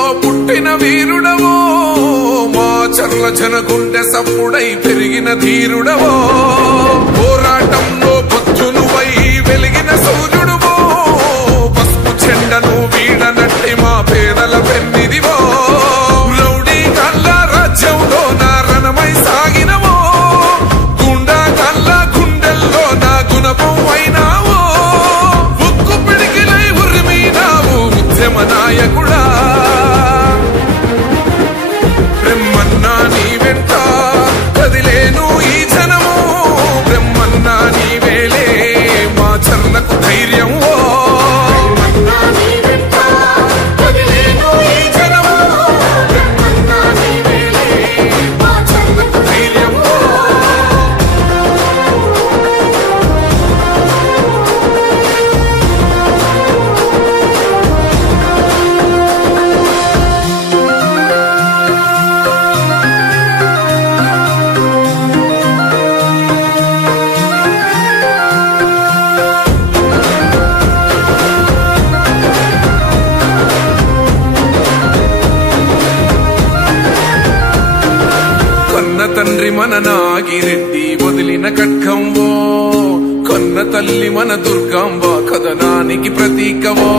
వంశంలో పుట్టిన వీరుడవో మా చర్ల జనగుండె సప్పుడై పెరిగిన ధీరుడవో పోరాటంలో పొద్దునువై వెలిగిన సూర్యుడువో పసుపు చెండను వీడనట్టి మా పేదల పెన్నిదివో రౌడీ కళ్ళ రాజ్యంలో నా రణమై సాగినవో గుండా కళ్ళ గుండెల్లో నా గుణపం అయినావో ఉక్కు పిడికిలై ఉరిమినావు ఉద్యమ నాయకుడా బ్రహ్మన్నా నీ వెంట కదిలేను ఈ జనము బ్రహ్మన్నా నీవేలే మా చర్లకు ధైర్యం తండ్రి మన నాగిరెడ్డి వదిలిన ఖడ్గంవో కొన్న తల్లి మన దుర్గాంబ కథనానికి ప్రతీకవో